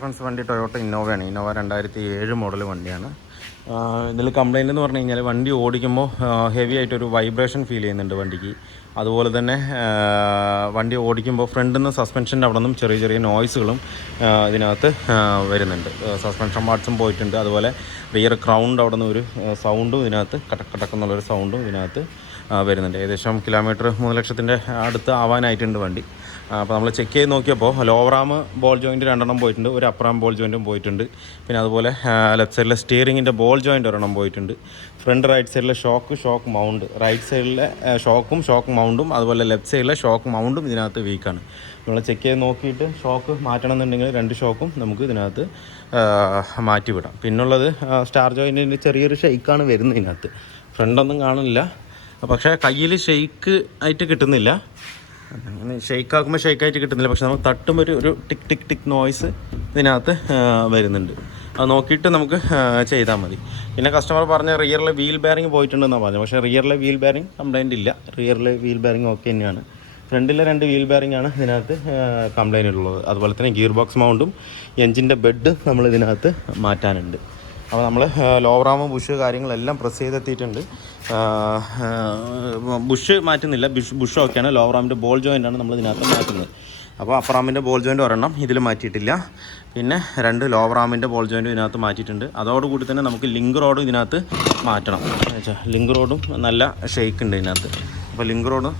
Friends, വണ്ടി Toyota ഇന്നോവയാണ്. Innova 2007 model വണ്ടിയാണ്. ഇതിൽ കംപ്ലൈൻ്റ് എന്ന് പറഞ്ഞു കഴിഞ്ഞാൽ വണ്ടി ഓടിക്കുമ്പോൾ ഹെവി ആയിട്ടൊരു വൈബ്രേഷൻ ഫീൽ ചെയ്യുന്നുണ്ട് വണ്ടിക്ക്. അതുപോലെ തന്നെ വണ്ടി ഓടിക്കുമ്പോൾ ഫ്രണ്ടിൽ നിന്ന് സസ്പെൻഷൻ്റെ അവിടെ നിന്നും ചെറിയ ചെറിയ നോയ്സുകളും ഇതിനകത്ത് വരുന്നുണ്ട്. സസ്പെൻഷൻ പാർട്സും പോയിട്ടുണ്ട്. അതുപോലെ റിയർ ക്രൗണ്ട് അവിടെ നിന്ന് ഒരു സൗണ്ടും ഇതിനകത്ത് കടക്കെന്നുള്ളൊരു സൗണ്ടും ഇതിനകത്ത് വരുന്നുണ്ട്. ഏകദേശം കിലോമീറ്റർ 3 ലക്ഷത്തിൻ്റെ അടുത്ത് ആവാനായിട്ടുണ്ട് വണ്ടി. അപ്പോൾ നമ്മൾ ചെക്ക് ചെയ്ത് നോക്കിയപ്പോൾ ലോവർ ആം ബോൾ ജോയിൻറ്റ് 2 പോയിട്ടുണ്ട്, ഒരു അപ്പർ ആം ബോൾ ജോയിൻറ്റും പോയിട്ടുണ്ട്. പിന്നെ അതുപോലെ ലെഫ്റ്റ് സൈഡിലെ സ്റ്റിയറിങ്ങിൻ്റെ ബോൾ ജോയിൻറ്റ് 1 പോയിട്ടുണ്ട്. ഫ്രണ്ട് റൈറ്റ് സൈഡിലെ ഷോക്ക് മൗണ്ട്, റൈറ്റ് സൈഡിലെ ഷോക്ക് മൗണ്ടും അതുപോലെ ലെഫ്റ്റ് സൈഡിലെ ഷോക്ക് മൗണ്ടും ഇതിനകത്ത് വീക്കാണ്. നമ്മൾ ചെക്ക് ചെയ്ത് നോക്കിയിട്ട് ഷോക്ക് മാറ്റണം എന്നുണ്ടെങ്കിൽ 2 ഷോക്കും നമുക്ക് ഇതിനകത്ത് മാറ്റിവിടാം. പിന്നുള്ളത് സ്റ്റാർ ജോയിൻറ്റിൻ്റെ ചെറിയൊരു ഷെയ്ക്കാണ് വരുന്നത് ഇതിനകത്ത്. ഫ്രണ്ടൊന്നും കാണില്ല, പക്ഷേ കയ്യിൽ ഷെയ്ക്ക് ആയിട്ട് കിട്ടുന്നില്ല. അങ്ങനെ ഷെയ്ക്കാക്കുമ്പോൾ ഷെയ്ക്കായിട്ട് കിട്ടുന്നില്ല, പക്ഷെ നമുക്ക് തട്ടുമ്പോൾ ഒരു ടിക് ടിക് ടിക് നോയ്സ് ഇതിനകത്ത് വരുന്നുണ്ട്. അത് നോക്കിയിട്ട് നമുക്ക് ചെയ്താൽ മതി. പിന്നെ കസ്റ്റമർ പറഞ്ഞ റിയറിലെ വീൽ ബെയറിംഗ് പോയിട്ടുണ്ടെന്നാണ് പറഞ്ഞത്. പക്ഷേ റിയറിലെ വീൽ ബെയറിംഗ് കംപ്ലൈൻ്റ് ഇല്ല. റിയറിലെ വീൽ ബെയറിംഗ് ഓക്കെ തന്നെയാണ്. ഫ്രണ്ടിലെ 2 വീൽ ബെയറിംഗ് ആണ് ഇതിനകത്ത് കംപ്ലൈൻ്റ് ഉള്ളത്. അതുപോലെ തന്നെ ഗിയർ ബോക്സ് മൗണ്ടും എൻജിൻ്റെ ബെഡ് നമ്മൾ ഇതിനകത്ത് മാറ്റാനുണ്ട്. അപ്പോൾ നമ്മൾ ലോവർ ആം ബുഷ് കാര്യങ്ങളെല്ലാം പ്രസ് ചെയ്തെത്തിയിട്ടുണ്ട്. ബുഷ് മാറ്റുന്നില്ല, ബുഷ് ഓക്കെയാണ്. ലോവർ ആമിൻ്റെ ബോൾ ജോയിൻ്റാണ് നമ്മൾ ഇതിനകത്ത് മാറ്റുന്നത്. അപ്പോൾ അപ്പർ ആമിൻ്റെ ബോൾ ജോയിൻ്റ് 1 ഇതിൽ മാറ്റിയിട്ടില്ല. പിന്നെ 2 ലോവർ ആമിൻ്റെ ബോൾ ജോയിൻ്റ് ഇതിനകത്ത് മാറ്റിയിട്ടുണ്ട്. അതോടുകൂടി തന്നെ നമുക്ക് ലിങ്ക് റോഡ് ഇതിനകത്ത് മാറ്റണം. ലിങ്ക് റോഡും നല്ല ഷെയ്ക്ക് ഉണ്ട് ഇതിനകത്ത്. അപ്പോൾ ലിങ്ക് റോഡ്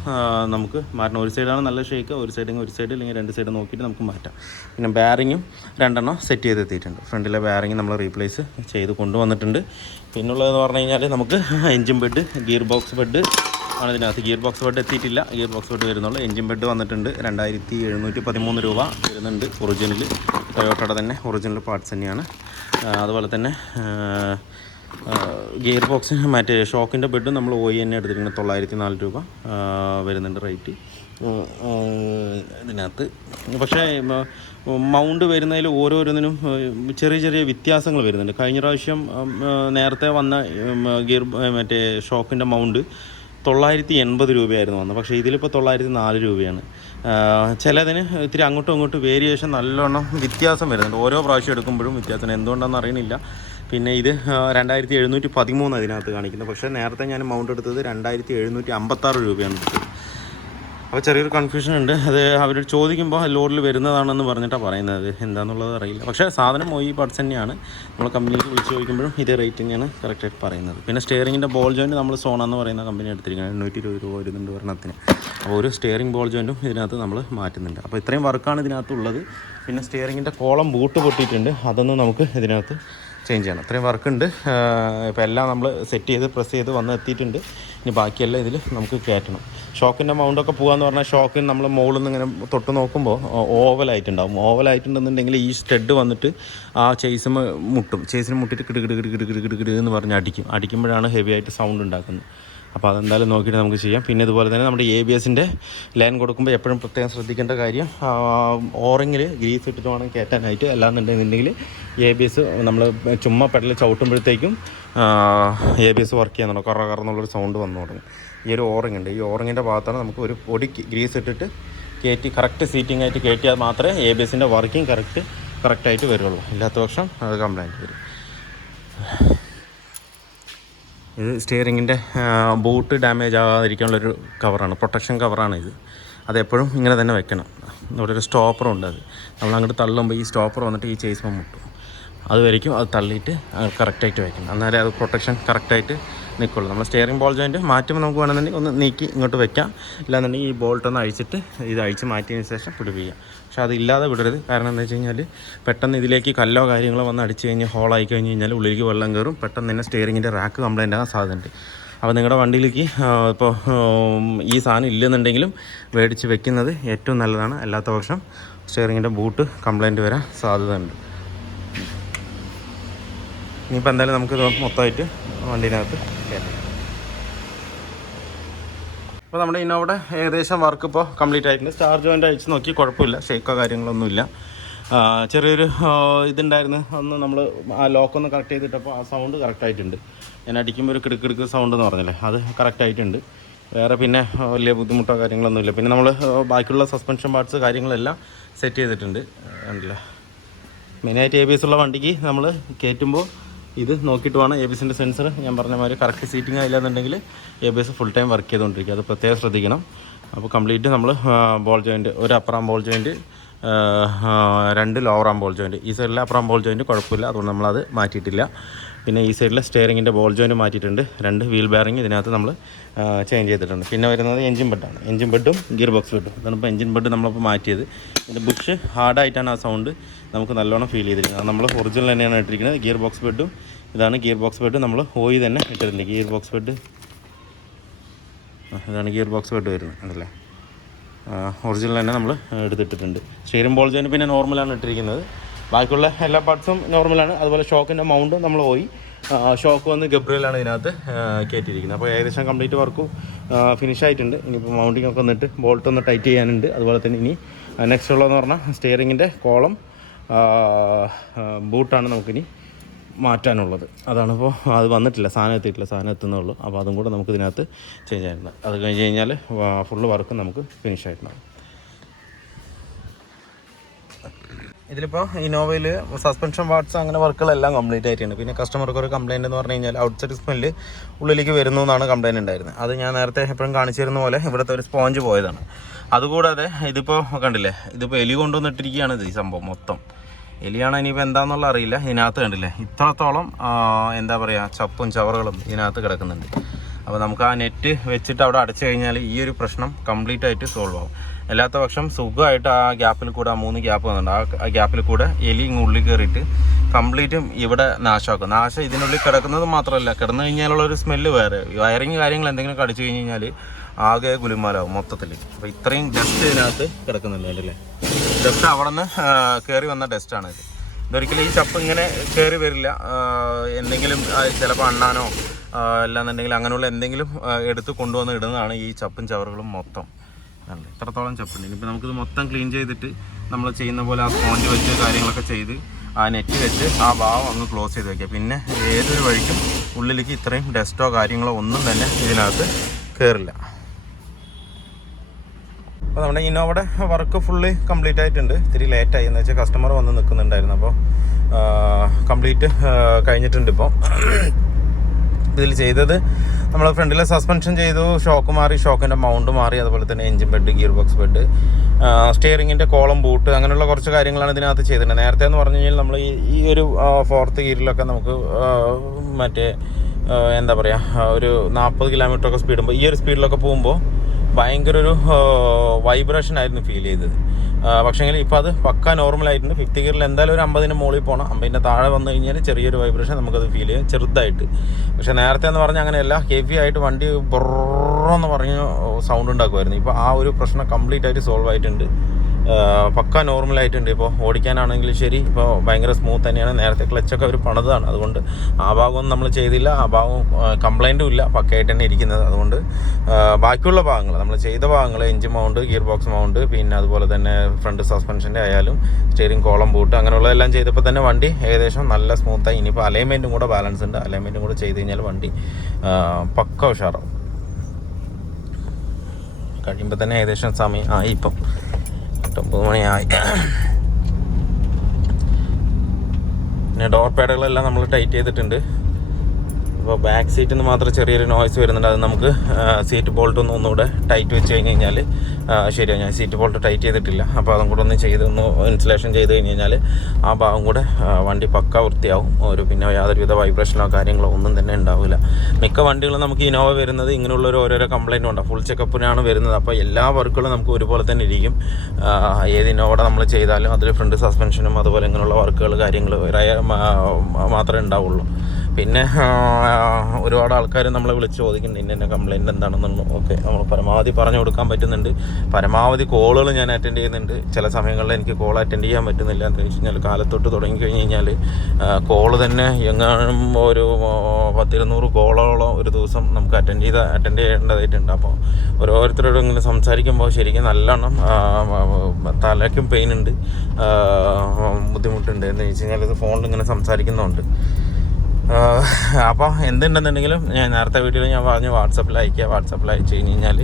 നമുക്ക് മാറ്റണം. ഒരു സൈഡാണ് നല്ല ഷേക്ക്, ഒരു സൈഡ് അല്ലെങ്കിൽ 2 സൈഡ് നോക്കിയിട്ട് നമുക്ക് മാറ്റാം. പിന്നെ ബെയറിങ്ങും 2 സെറ്റ് ചെയ്തെത്തിയിട്ടുണ്ട്. ഫ്രണ്ടിലെ ബെയറിങ് നമ്മൾ റീപ്ലേസ് ചെയ്ത് കൊണ്ടുവന്നിട്ടുണ്ട്. പിന്നുള്ളതെന്ന് പറഞ്ഞു കഴിഞ്ഞാൽ നമുക്ക് engine bed, gear box bed ആണ് ഇതിനകത്ത്. ഗിയർ ബോക്സ് ബെഡ് എത്തിയിട്ടില്ല, ഗിയർ ബോക്സ് ബെഡ് വരുന്നുള്ളൂ. എൻജിൻ ബെഡ് വന്നിട്ടുണ്ട്. 2713 രൂപ വരുന്നുണ്ട്. ഒറിജിനൽ ടൊയോട്ടയുടെ തന്നെ ഒറിജിനൽ പാർട്സ് തന്നെയാണ്. അതുപോലെ തന്നെ ഗിയർ ബോക്സ് മറ്റേ ഷോക്കിൻ്റെ ബെഡ് നമ്മൾ OE എടുത്തിരിക്കുന്നത് 904 രൂപ വരുന്നുണ്ട് റേറ്റ് ഇതിനകത്ത്. പക്ഷേ മൗണ്ട് വരുന്നതിൽ ഓരോന്നിനും ചെറിയ ചെറിയ വ്യത്യാസങ്ങൾ വരുന്നുണ്ട്. കഴിഞ്ഞ പ്രാവശ്യം നേരത്തെ വന്ന ഗിയർ മറ്റേ ഷോക്കിൻ്റെ മൗണ്ട് 980 രൂപയായിരുന്നു വന്നത്. പക്ഷേ ഇതിലിപ്പോൾ 904 രൂപയാണ്. ചിലതിന് ഇത്തിരി അങ്ങോട്ടും ഇങ്ങോട്ടും വേരിയേഷൻ നല്ലോണം വ്യത്യാസം വരുന്നുണ്ട്. ഓരോ പ്രാവശ്യം എടുക്കുമ്പോഴും വ്യത്യാസം എന്തുകൊണ്ടാണെന്ന് അറിയണില്ല. പിന്നെ ഇത് 2713 അതിനകത്ത് കാണിക്കുന്നത്. പക്ഷേ നേരത്തെ ഞാൻ മൗണ്ട് എടുത്തത് 2756 രൂപയാണ് എടുത്തത്. അപ്പോൾ ചെറിയൊരു കൺഫ്യൂഷൻ ഉണ്ട്. അത് അവർ ചോദിക്കുമ്പോൾ ലോഡിൽ വരുന്നതാണെന്ന് പറഞ്ഞിട്ടാണ് പറയുന്നത്. എന്താണെന്നുള്ളത് അറിയില്ല. പക്ഷേ സാധനം OE പാർട്സ് തന്നെയാണ്. നമ്മൾ കമ്പനിക്ക് വിളിച്ച് ചോദിക്കുമ്പോഴും ഇതേ റേറ്റ് തന്നെയാണ് കറക്റ്റായിട്ട് പറയുന്നത്. പിന്നെ സ്റ്റിയറിങ്ങിൻ്റെ ബോൾ ജോയിൻറ്റ് നമ്മൾ സോണെന്ന് പറയുന്ന കമ്പനി എടുത്തിരിക്കുന്നത് 820 രൂപ വരുന്നുണ്ട് ഒരെണ്ണത്തിന്. അപ്പോൾ ഒരു സ്റ്റിയറിംഗ് ബോൾ ജോയിൻറ്റും ഇതിനകത്ത് നമ്മൾ മാറ്റുന്നുണ്ട്. അപ്പോൾ ഇത്രയും വർക്കാണ് ഇതിനകത്തുള്ളത്. പിന്നെ സ്റ്റിയറിങ്ങിൻ്റെ കോളം ബൂട്ട് പൊട്ടിയിട്ടുണ്ട്, അതൊന്നും നമുക്ക് ഇതിനകത്ത് ചേഞ്ച് ചെയ്യണം. അത്രയും വർക്കുണ്ട്. ഇപ്പോൾ എല്ലാം നമ്മൾ സെറ്റ് ചെയ്ത് പ്രസ് ചെയ്ത് എത്തിയിട്ടുണ്ട്. ഇനി ബാക്കിയെല്ലാം ഇതിൽ നമുക്ക് കയറ്റണം. ഷോക്കിൻ്റെ മൗണ്ടൊക്കെ പോകാമെന്ന് പറഞ്ഞാൽ ഷോക്കിന് നമ്മൾ മുകളിൽ നിന്ന് ഇങ്ങനെ തൊട്ട് നോക്കുമ്പോൾ ഓവലായിട്ടുണ്ടാകും. ഓവലായിട്ടുണ്ടെന്നുണ്ടെങ്കിൽ ഈ സ്റ്റഡ് വന്നിട്ട് ആ ചേസിന് മുട്ടിയിട്ട് കിടുകിട് എന്ന് പറഞ്ഞ് അടിക്കുമ്പോഴാണ് ഹെവി ആയിട്ട് സൗണ്ട് ഉണ്ടാക്കുന്നത്. അപ്പോൾ അതെന്തായാലും നോക്കിയിട്ട് നമുക്ക് ചെയ്യാം. പിന്നെ ഇതുപോലെ തന്നെ നമ്മുടെ ABSൻ്റെ ലൈൻ കൊടുക്കുമ്പോൾ എപ്പോഴും പ്രത്യേകം ശ്രദ്ധിക്കേണ്ട കാര്യം, ഓറിങ്ങിൽ ഗ്രീസ് ഇട്ടിട്ട് വേണം കയറ്റാനായിട്ട്. അല്ലാന്നുണ്ടെന്നുണ്ടെങ്കിൽ ABS നമ്മൾ ചുമ്മാ പെഡൽ ചവിട്ടുമ്പോഴത്തേക്കും ABS വർക്ക് ചെയ്യാൻ തുടങ്ങും. കറന്നുള്ളൊരു സൗണ്ട് വന്നു തുടങ്ങും. ഈ ഒരു ഓറിങ് ഉണ്ട്, ഈ ഓറിങ്ങിൻ്റെ ഭാഗത്താണ് നമുക്ക് ഒരു പൊടി ഗ്രീസ് ഇട്ടിട്ട് കയറ്റി കറക്റ്റ് സീറ്റിംഗ് ആയിട്ട് കയറ്റിയാൽ മാത്രമേ ABSൻ്റെ വർക്കിംഗ് കറക്റ്റായിട്ട് വരുള്ളൂ. ഇല്ലാത്ത പക്ഷം അത് കംപ്ലൈൻറ്റ് വരും. ഇത് സ്റ്റിയറിങ്ങിൻ്റെ ബൂട്ട് ഡാമേജ് ആകാതിരിക്കാനുള്ളൊരു കവറാണ്, പ്രൊട്ടക്ഷൻ കവറാണ് ഇത്. അതെപ്പോഴും ഇങ്ങനെ തന്നെ വെക്കണം. ഇവിടെ ഒരു സ്റ്റോപ്പറുണ്ട്, അത് നമ്മൾ അങ്ങോട്ട് തള്ളുമ്പോൾ ഈ സ്റ്റോപ്പർ വന്നിട്ട് ഈ ചേസ്മ മുട്ടും. അതുവരെയ്ക്കും അത് തള്ളിയിട്ട് കറക്റ്റായിട്ട് വെക്കണം. എന്നാലേ അത് പ്രൊട്ടക്ഷൻ കറക്റ്റായിട്ട് നിൽക്കുള്ളൂ. നമ്മൾ സ്റ്റിയറിംഗ് ബോൾ ജോയിൻറ്റ് മാറ്റുമ്പോൾ നമുക്ക് വേണമെന്നുണ്ടെങ്കിൽ ഒന്ന് നീക്കി ഇങ്ങോട്ട് വെക്കാം. ഇല്ലാന്നുണ്ടെങ്കിൽ ഈ ബോൾട്ടൊന്ന് അഴിച്ചിട്ട് ഇത് അഴിച്ച് മാറ്റിയതിന് ശേഷം പിടിപ്പിക്കാം. പക്ഷേ അതില്ലാതെ വിടരുത്. കാരണം എന്താ വെച്ച് കഴിഞ്ഞാൽ പെട്ടെന്ന് ഇതിലേക്ക് കല്ലോ കാര്യങ്ങളോ വന്ന് അടിച്ച് കഴിഞ്ഞ് ഹോളായി കഴിഞ്ഞ് കഴിഞ്ഞാൽ ഉള്ളിലേക്ക് വെള്ളം കയറും. പെട്ടെന്ന് തന്നെ സ്റ്റിയറിങ്ങിൻ്റെ റാക്ക് കംപ്ലൈൻ്റ് ആകാൻ സാധ്യതയുണ്ട്. അപ്പോൾ നിങ്ങളുടെ വണ്ടിയിലേക്ക് ഇപ്പോൾ ഈ സാധനം ഇല്ലെന്നുണ്ടെങ്കിലും മേടിച്ച് വെക്കുന്നത് ഏറ്റവും നല്ലതാണ്. അല്ലാത്ത പക്ഷം സ്റ്റിയറിങ്ങിൻ്റെ ബൂട്ട് കംപ്ലൈൻറ്റ് വരാൻ സാധ്യതയുണ്ട്. ഇനിയിപ്പോൾ എന്തായാലും നമുക്കിത് മൊത്തമായിട്ട് വണ്ടീനകത്ത് കയറ്റാം. അപ്പോൾ നമ്മുടെ ഇന്നോവയുടെ ഏകദേശം വർക്ക് ഇപ്പോൾ കംപ്ലീറ്റ് ആയിട്ടുണ്ട്. സ്റ്റാർ ജോയിൻ്റ് അഴിച്ച് നോക്കി കുഴപ്പമില്ല, ഷേക്കോ കാര്യങ്ങളൊന്നുമില്ല. ചെറിയൊരു ഇതുണ്ടായിരുന്നു, ഒന്ന് നമ്മൾ ആ ലോക്കൊന്ന് കറക്റ്റ് ചെയ്തിട്ടപ്പോൾ ആ സൗണ്ട് കറക്റ്റായിട്ടുണ്ട്. ഞാൻ അടിക്കുമ്പോൾ ഒരു കിടുക്കിടുക്ക് സൗണ്ട് എന്ന് പറഞ്ഞില്ലേ, അത് കറക്റ്റായിട്ടുണ്ട്. വേറെ പിന്നെ വലിയ ബുദ്ധിമുട്ടോ കാര്യങ്ങളൊന്നുമില്ല. പിന്നെ നമ്മൾ ബാക്കിയുള്ള സസ്പെൻഷൻ പാർട്സ് കാര്യങ്ങളെല്ലാം സെറ്റ് ചെയ്തിട്ടുണ്ട്. കണ്ടില്ല, മെയിനായിട്ട് ABS ഉള്ള വണ്ടിക്ക് നമ്മൾ കയറ്റുമ്പോൾ ഇത് നോക്കിയിട്ട് വേണം. ABSൻ്റെ സെൻസർ ഞാൻ പറഞ്ഞ മാതിരി കറക്റ്റ് സീറ്റിംഗ് ആയില്ലെന്നുണ്ടെങ്കിൽ ABS ഫുൾ ടൈം വർക്ക് ചെയ്തുകൊണ്ടിരിക്കുക. അത് പ്രത്യേകം ശ്രദ്ധിക്കണം. അപ്പോൾ കംപ്ലീറ്റ് നമ്മൾ ബോൾ ജോയിൻറ്റ്, ഒരു upper arm ball joint, 2 lower arm ball joint. ഈ സൈഡിലെ അപ്പർ ആം ബോൾ ജോയിൻറ്റ് കുഴപ്പമില്ല, അതുകൊണ്ട് നമ്മളത് മാറ്റിയിട്ടില്ല. പിന്നെ ഈ സൈഡിലെ സ്റ്റിയറിങ്ങിൻ്റെ ബോൾ ജോയിൻറ്റ് മാറ്റിയിട്ടുണ്ട്. 2 വീൽ ബെയറിങ് ഇതിനകത്ത് നമ്മൾ ചേഞ്ച് ചെയ്തിട്ടുണ്ട്. പിന്നെ വരുന്നത് എഞ്ചിൻ ബെഡാണ്. എഞ്ചിൻ ബെഡും ഗിയർ ബോക്സ് ബെഡും. അതാണ് ഇപ്പോൾ എഞ്ചിൻ ബെഡ് നമ്മളിപ്പോൾ മാറ്റിയത്. ഇതിൻ്റെ ബുഷ് ഹാർഡായിട്ടാണ് ആ സൗണ്ട് നമുക്ക് നല്ലോണം ഫീൽ ചെയ്തിരിക്കുന്നത്. അത് നമ്മൾ ഒറിജിനൽ തന്നെയാണ് ഇട്ടിരിക്കുന്നത്. ഗിയർ ബോക്സ് ബെഡും ഇതാണ്. ഗിയർ ബോക്സ് ബെഡ് നമ്മൾ ഓയിൽ തന്നെ ഇട്ടിട്ടുണ്ട്. ഗിയർ ബോക്സ് ബെഡ് ഇതാണ് ഗിയർ ബോക്സ് ബെഡ് വരുന്നത്, ഉണ്ടല്ലേ. ഒറിജിനൽ തന്നെ നമ്മൾ എടുത്തിട്ടിട്ടുണ്ട്. സ്റ്റിയറിംഗ് ബോൾ ജോയിൻറ്റ് പിന്നെ നോർമലാണ് ഇട്ടിരിക്കുന്നത്. ബാക്കിയുള്ള എല്ലാ പാർട്സും നോർമലാണ്. അതുപോലെ ഷോക്കിൻ്റെ മൗണ്ട് നമ്മൾ പോയി, ഷോക്ക് വന്ന് ഗബ്രിയിലാണ് ഇതിനകത്ത് കയറ്റിയിരിക്കുന്നത്. അപ്പോൾ ഏകദേശം കംപ്ലീറ്റ് വർക്കും ഫിനിഷ് ആയിട്ടുണ്ട്. ഇനിയിപ്പോൾ മൗണ്ടിങ് ഒക്കെ വന്നിട്ട് ബോൾട്ട് ഒന്ന് ടൈറ്റ് ചെയ്യാനുണ്ട്. അതുപോലെ തന്നെ ഇനി നെക്സ്റ്റ് ഉള്ളതെന്ന് പറഞ്ഞാൽ സ്റ്റിയറിങ്ങിൻ്റെ കോളം ബൂട്ടാണ് നമുക്കിനി മാറ്റാനുള്ളത്. അതാണിപ്പോൾ അത് വന്നിട്ടില്ല, സാധനം എത്തിയിട്ടില്ല, സാധനം എത്തുന്നുള്ളൂ. അപ്പോൾ അതും കൂടെ നമുക്ക് ഇതിനകത്ത് ചേഞ്ച് ആയിരുന്നു. അത് കഴിഞ്ഞ് കഴിഞ്ഞാൽ ഫുള്ള് വർക്ക് നമുക്ക് ഫിനിഷ് ആയിട്ടുണ്ടാകും. ഇതിലിപ്പോൾ ഇന്നോവയിൽ സസ്പെൻഷൻ പാർട്സ് അങ്ങനെ വർക്കുകളെല്ലാം കംപ്ലീറ്റ് ആയിട്ടുണ്ട്. പിന്നെ കസ്റ്റമർക്ക് ഒരു കംപ്ലയിൻ്റ് എന്ന് പറഞ്ഞു കഴിഞ്ഞാൽ ഔട്ട്സൈഡ് സ്മെല്ല് ഉള്ളിലേക്ക് വരുന്നു എന്നാണ് കംപ്ലയിൻ്റ് ഉണ്ടായിരുന്നത്. അത് ഞാൻ നേരത്തെ എപ്പോഴും കാണിച്ചിരുന്ന പോലെ ഇവിടുത്തെ ഒരു സ്പോഞ്ച് പോയതാണ്. അതുകൂടാതെ ഇതിപ്പോൾ കണ്ടില്ലേ, ഇതിപ്പോൾ എലി കൊണ്ടുവന്നിട്ടിരിക്കുകയാണ്. ഇത് ഈ സംഭവം മൊത്തം എലിയാണ്. ഇനിയിപ്പോൾ എന്താണെന്നുള്ള അറിയില്ല. ഇതിനകത്ത് കണ്ടില്ലേ ഇത്രത്തോളം എന്താ പറയുക ചപ്പും ചവറുകളും ഇതിനകത്ത് കിടക്കുന്നുണ്ട്. അപ്പോൾ നമുക്ക് ആ നെറ്റ് വെച്ചിട്ട് അവിടെ അടച്ചു കഴിഞ്ഞാൽ ഈ ഒരു പ്രശ്നം കംപ്ലീറ്റ് ആയിട്ട് സോൾവ് ആവും. അല്ലാത്ത പക്ഷം സുഖമായിട്ട് ആ ഗ്യാപ്പിൽ കൂടെ, ആ 3 ഗ്യാപ്പ് വന്നിട്ടുണ്ട്, ആ ഗ്യാപ്പിൽ കൂടെ എലി ഉള്ളിൽ കയറിയിട്ട് കംപ്ലീറ്റും ഇവിടെ നാശമാക്കും. നാശം ഇതിനുള്ളിൽ കിടക്കുന്നത് മാത്രമല്ല, കിടന്നു കഴിഞ്ഞാലുള്ളൊരു സ്മെല്ല് വേറെ. വയറിങ് കാര്യങ്ങൾ എന്തെങ്കിലും കടിച്ചു കഴിഞ്ഞ് കഴിഞ്ഞാൽ ആകെ ഗുലുമാലാവും മൊത്തത്തിൽ. അപ്പോൾ ഇത്രയും ഡസ്റ്റ് ഇതിനകത്ത് കിടക്കുന്നുണ്ട്. അതിൻ്റെ ഡസ്റ്റ് അവിടെ നിന്ന് കയറി വന്ന ഡസ്റ്റാണ് ഇത്. ഇതൊരിക്കലും ഈ ചപ്പ് ഇങ്ങനെ കയറി വരില്ല. എന്തെങ്കിലും ചിലപ്പോൾ അണ്ണാനോ അല്ലാന്നുണ്ടെങ്കിൽ അങ്ങനെയുള്ള എന്തെങ്കിലും എടുത്ത് കൊണ്ടുവന്ന് ഇടുന്നതാണ് ഈ ചപ്പും ചവറുകളും മൊത്തം. അല്ലേ, ഇത്രത്തോളം ചപ്പുണ്ട്. ഇനിയിപ്പോൾ നമുക്കിത് മൊത്തം ക്ലീൻ ചെയ്തിട്ട് നമ്മൾ ചെയ്യുന്ന പോലെ ആ സ്പോഞ്ച് വെച്ച് കാര്യങ്ങളൊക്കെ ചെയ്ത് ആ നെറ്റ് വെച്ച് ആ ഭാവം അങ്ങ് ക്ലോസ് ചെയ്ത് വയ്ക്കുക. പിന്നെ ഏതൊരു വഴിക്കും ഉള്ളിലേക്ക് ഇത്രയും ഡസ്റ്റോ കാര്യങ്ങളോ ഒന്നും തന്നെ ഇതിനകത്ത് കയറില്ല. അപ്പോൾ നമ്മുടെ ഇന്നോവയുടെ വർക്ക് ഫുള്ളി കംപ്ലീറ്റ് ആയിട്ടുണ്ട്. ഇത്തിരി ലേറ്റായി എന്ന് വെച്ചാൽ കസ്റ്റമർ വന്ന് നിൽക്കുന്നുണ്ടായിരുന്നു. അപ്പോൾ കംപ്ലീറ്റ് കഴിഞ്ഞിട്ടുണ്ട്. ഇപ്പോൾ ഇതിൽ ചെയ്തത് നമ്മൾ ഫ്രണ്ടിലെ സസ്പെൻഷൻ ചെയ്തു, ഷോക്ക് മാറി, ഷോക്കിൻ്റെ മൗണ്ട് മാറി, അതുപോലെ തന്നെ engine bed, gear box bed, സ്റ്റിയറിങ്ങിൻ്റെ കോളം, ബൂട്ട്, അങ്ങനെയുള്ള കുറച്ച് കാര്യങ്ങളാണ് ഇതിനകത്ത് ചെയ്തിട്ടുണ്ട്. നേരത്തെ എന്ന് പറഞ്ഞു കഴിഞ്ഞാൽ നമ്മൾ ഈ ഒരു 4th ഗിയറിലൊക്കെ നമുക്ക് മറ്റേ എന്താ പറയുക ഒരു 40 കിലോമീറ്ററൊക്കെ സ്പീഡുമ്പോൾ ഈ ഒരു സ്പീഡിലൊക്കെ പോകുമ്പോൾ ഭയങ്കര ഒരു വൈബ്രേഷൻ ആയിരുന്നു ഫീൽ ചെയ്തത്. പക്ഷേങ്കിൽ ഇപ്പോൾ അത് പക്ക നോർമലായിട്ടുണ്ട്. 5th ഗിയറിൽ എന്തായാലും ഒരു 50-ന് മുകളിൽ പോകണം. 50-ൻ്റെ താഴെ വന്നു കഴിഞ്ഞാൽ ചെറിയൊരു വൈബ്രേഷൻ നമുക്കത് ഫീൽ ചെയ്യും, ചെറുതായിട്ട്. പക്ഷേ നേരത്തെ എന്ന് പറഞ്ഞാൽ അങ്ങനെയല്ല, ഹെവി ആയിട്ട് വണ്ടി ബൊറെന്ന് പറഞ്ഞ് സൗണ്ട് ഉണ്ടാക്കുമായിരുന്നു. ഇപ്പോൾ ആ ഒരു പ്രശ്നം കംപ്ലീറ്റ് ആയിട്ട് സോൾവ് ആയിട്ടുണ്ട്. പക്ക നോർമലായിട്ടുണ്ട്. ഇപ്പോൾ ഓടിക്കാനാണെങ്കിലും ശരി, ഇപ്പോൾ ഭയങ്കര സ്മൂത്ത് തന്നെയാണ്. നേരത്തെ ക്ലച്ചൊക്കെ ഒരു പണിതാണ്, അതുകൊണ്ട് ആ ഭാഗമൊന്നും നമ്മൾ ചെയ്തില്ല. ആ ഭാഗം കംപ്ലൈൻറ്റും ഇല്ല, പക്കയായിട്ട് തന്നെ ഇരിക്കുന്നത്. അതുകൊണ്ട് ബാക്കിയുള്ള ഭാഗങ്ങൾ നമ്മൾ ചെയ്ത ഭാഗങ്ങൾ, engine mount, gear box mount, പിന്നെ അതുപോലെ തന്നെ ഫ്രണ്ട് സസ്പെൻഷൻ്റെ ആയാലും സ്റ്റിയറിംഗ് കോളം, ബൂട്ട്, അങ്ങനെയുള്ളതെല്ലാം ചെയ്തപ്പോൾ തന്നെ വണ്ടി ഏകദേശം നല്ല സ്മൂത്തായി. ഇനിയിപ്പോൾ അലൈൻമെൻറ്റും കൂടെ ബാലൻസ് ഉണ്ട്. അലൈൻമെൻറ്റും കൂടെ ചെയ്ത് കഴിഞ്ഞാൽ വണ്ടി പക്ക ഉഷാറാവും. കഴിയുമ്പോൾ തന്നെ ഏകദേശം സമയം ആയി. ഇപ്പം 9 മണിയായി. പിന്നെ ഡോർ പാഡുകളെല്ലാം നമ്മൾ ടൈറ്റ് ചെയ്തിട്ടുണ്ട്. അപ്പോൾ ബാക്ക് സീറ്റിൽ നിന്ന് മാത്രം ചെറിയൊരു നോയ്സ് വരുന്നുണ്ട്. അത് നമുക്ക് സീറ്റ് ബോൾട്ട് ഒന്നുകൂടെ ടൈറ്റ് വെച്ച് കഴിഞ്ഞ് കഴിഞ്ഞാൽ ശരിയാണ്. ഞാൻ സീറ്റ് ബോൾട്ട് ടൈറ്റ് ചെയ്തിട്ടില്ല. അപ്പോൾ അതും കൂടെ ഒന്ന് ഇൻസുലേഷൻ ചെയ്ത് കഴിഞ്ഞ് കഴിഞ്ഞാൽ ആ ഭാഗം കൂടെ വണ്ടി പക്ക വൃത്തിയാവും. പിന്നെ യാതൊരുവിധ വൈബ്രേഷനോ കാര്യങ്ങളോ ഒന്നും തന്നെ ഉണ്ടാവില്ല. മിക്ക വണ്ടികളും നമുക്ക് ഇന്നോവ വരുന്നത് ഇങ്ങനെയുള്ളൊരു ഓരോരോ കംപ്ലയിൻറ്റും ഉണ്ടാവും. ഫുൾ ചെക്കപ്പിനാണ് വരുന്നത്. അപ്പോൾ എല്ലാ വർക്കുകളും നമുക്ക് ഒരുപോലെ തന്നെ ഇരിക്കും. ഏത് ഇന്നോവയുടെ നമ്മൾ ചെയ്താലും അതിൽ ഫ്രണ്ട് സസ്പെൻഷനും അതുപോലെ ഇങ്ങനെയുള്ള വർക്കുകൾ കാര്യങ്ങൾ മാത്രമേ ഉണ്ടാവുള്ളൂ. പിന്നെ ഒരുപാട് ആൾക്കാർ നമ്മളെ വിളിച്ച് ചോദിക്കുന്നുണ്ട് ഇന്ന കംപ്ലയിൻറ്റ് എന്താണെന്നുള്ളൂ. ഓക്കെ, നമ്മൾ പരമാവധി പറഞ്ഞു കൊടുക്കാൻ പറ്റുന്നുണ്ട്. പരമാവധി കോളുകൾ ഞാൻ അറ്റൻഡ് ചെയ്യുന്നുണ്ട്. ചില സമയങ്ങളിൽ എനിക്ക് കോൾ അറ്റൻഡ് ചെയ്യാൻ പറ്റുന്നില്ല. എന്താണെന്ന് വെച്ച് കഴിഞ്ഞാൽ കാലത്തൊട്ട് തുടങ്ങി കഴിഞ്ഞ് കഴിഞ്ഞാൽ കോള് തന്നെ എങ്ങാനും ഒരു 10-200 കോളോളം ഒരു ദിവസം നമുക്ക് അറ്റൻഡ് ചെയ്യേണ്ടതായിട്ടുണ്ട്. അപ്പോൾ ഓരോരുത്തരോടും ഇങ്ങനെ സംസാരിക്കുമ്പോൾ ശരിക്കും നല്ലോണം തലയ്ക്കും പെയിനുണ്ട്, ബുദ്ധിമുട്ടുണ്ട്. എന്ന് വെച്ച് കഴിഞ്ഞാൽ ഇത് ഫോണിൽ ഇങ്ങനെ സംസാരിക്കുന്നുണ്ട്. അപ്പോൾ എന്തുണ്ടെന്നുണ്ടെങ്കിലും ഞാൻ നേരത്തെ വീഡിയോയിൽ ഞാൻ പറഞ്ഞു വാട്സപ്പിൽ അയക്കുക. വാട്സപ്പിൽ അയച്ചു കഴിഞ്ഞാൽ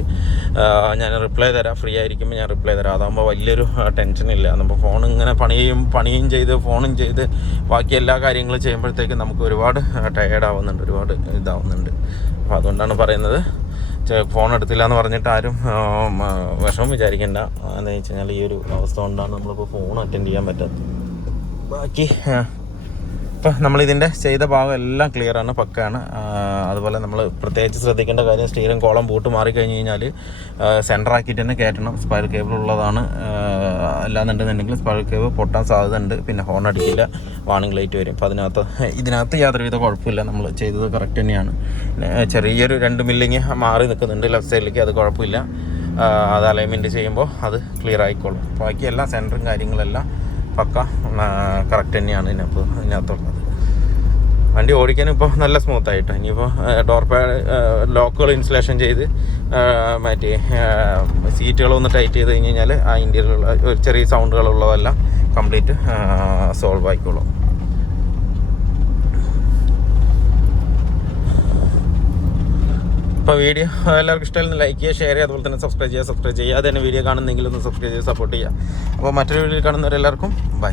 ഞാൻ റിപ്ലൈ തരാം. ഫ്രീ ആയിരിക്കുമ്പോൾ ഞാൻ റിപ്ലൈ തരാം. അതാകുമ്പോൾ വലിയൊരു ടെൻഷനില്ല. നമ്മൾ ഫോൺ ഇങ്ങനെ പണിയും ചെയ്ത് ഫോണും ചെയ്ത് ബാക്കി എല്ലാ കാര്യങ്ങളും ചെയ്യുമ്പോഴത്തേക്കും നമുക്ക് ഒരുപാട് ടയേർഡാവുന്നുണ്ട്, ഒരുപാട് ഇതാവുന്നുണ്ട്. അപ്പോൾ അതുകൊണ്ടാണ് പറയുന്നത്. ഫോൺ എടുത്തില്ല എന്ന് പറഞ്ഞിട്ട് ആരും വിഷമം വിചാരിക്കേണ്ട. എന്താണെന്ന് വെച്ച് കഴിഞ്ഞാൽ ഈ ഒരു അവസ്ഥ കൊണ്ടാണ് നമ്മളിപ്പോൾ ഫോൺ അറ്റൻഡ് ചെയ്യാൻ പറ്റാത്തത്. ബാക്കി ഇപ്പം നമ്മളിതിൻ്റെ ചെയ്ത ഭാഗം എല്ലാം ക്ലിയറാണ്, പക്കയാണ്. അതുപോലെ നമ്മൾ പ്രത്യേകിച്ച് ശ്രദ്ധിക്കേണ്ട കാര്യം സ്റ്റീറിംഗ് കോളം ബൂട്ട് മാറിക്കഴിഞ്ഞ് കഴിഞ്ഞാൽ സെൻറ്ററാക്കിയിട്ട് തന്നെ കയറ്റണം. സ്പൈർ കേബിൾ ഉള്ളതാണ്. അല്ലാന്നുണ്ടെന്നുണ്ടെങ്കിൽ സ്പൈർ കേബിൾ പൊട്ടാൻ സാധ്യത ഉണ്ട്. പിന്നെ ഹോൺ അടിക്കില്ല, വാർണിംഗ് ലൈറ്റ് വരും. അപ്പോൾ ഇതിനകത്ത് യാതൊരുവിധ കുഴപ്പമില്ല. നമ്മൾ ചെയ്തത് കറക്റ്റ് തന്നെയാണ്. ചെറിയൊരു 2 മില്ലിങ് മാറി നിൽക്കുന്നുണ്ട് ലെഫ്റ്റ് സൈഡിലേക്ക്, അത് കുഴപ്പമില്ല. അത് അലൈൻമെൻറ്റ് ചെയ്യുമ്പോൾ അത് ക്ലിയർ ആയിക്കോളും. ബാക്കി എല്ലാ സെൻറ്ററും കാര്യങ്ങളെല്ലാം പക്ക കറക്റ്റ് തന്നെയാണ് ഇതിനകത്തുള്ളത്. വണ്ടി ഓടിക്കാനും ഇപ്പോൾ നല്ല സ്മൂത്തായിട്ട്. ഇനിയിപ്പോൾ ഡോർ പാഡ് ലോക്കുകൾ ഇൻസ്റ്റലേഷൻ ചെയ്ത് മറ്റേ സീറ്റുകളൊന്ന് ടൈറ്റ് ചെയ്ത് കഴിഞ്ഞ് കഴിഞ്ഞാൽ ആ ഇൻറ്റീരിയറുള്ള ഒരു ചെറിയ സൗണ്ടുകളുള്ളതെല്ലാം കംപ്ലീറ്റ് സോൾവ് ആയിക്കോളും. അപ്പോൾ വീഡിയോ എല്ലാവർക്കും ഇഷ്ടമായിരുന്നു ലൈക്ക് ചെയ്യുക, ഷെയർ ചെയ്യുക, അതുപോലെ തന്നെ സബ്സ്ക്രൈബ് ചെയ്യുക. സബ്സ്ക്രൈബ് ചെയ്യാതെ തന്നെ വീഡിയോ കാണുന്നെങ്കിൽ ഒന്ന് സബ്സ്ക്രൈബ് ചെയ്ത് സപ്പോർട്ട് ചെയ്യുക. അപ്പോൾ മറ്റൊരു വീഡിയോയിൽ കാണുന്നവരെല്ലാവർക്കും ബൈ.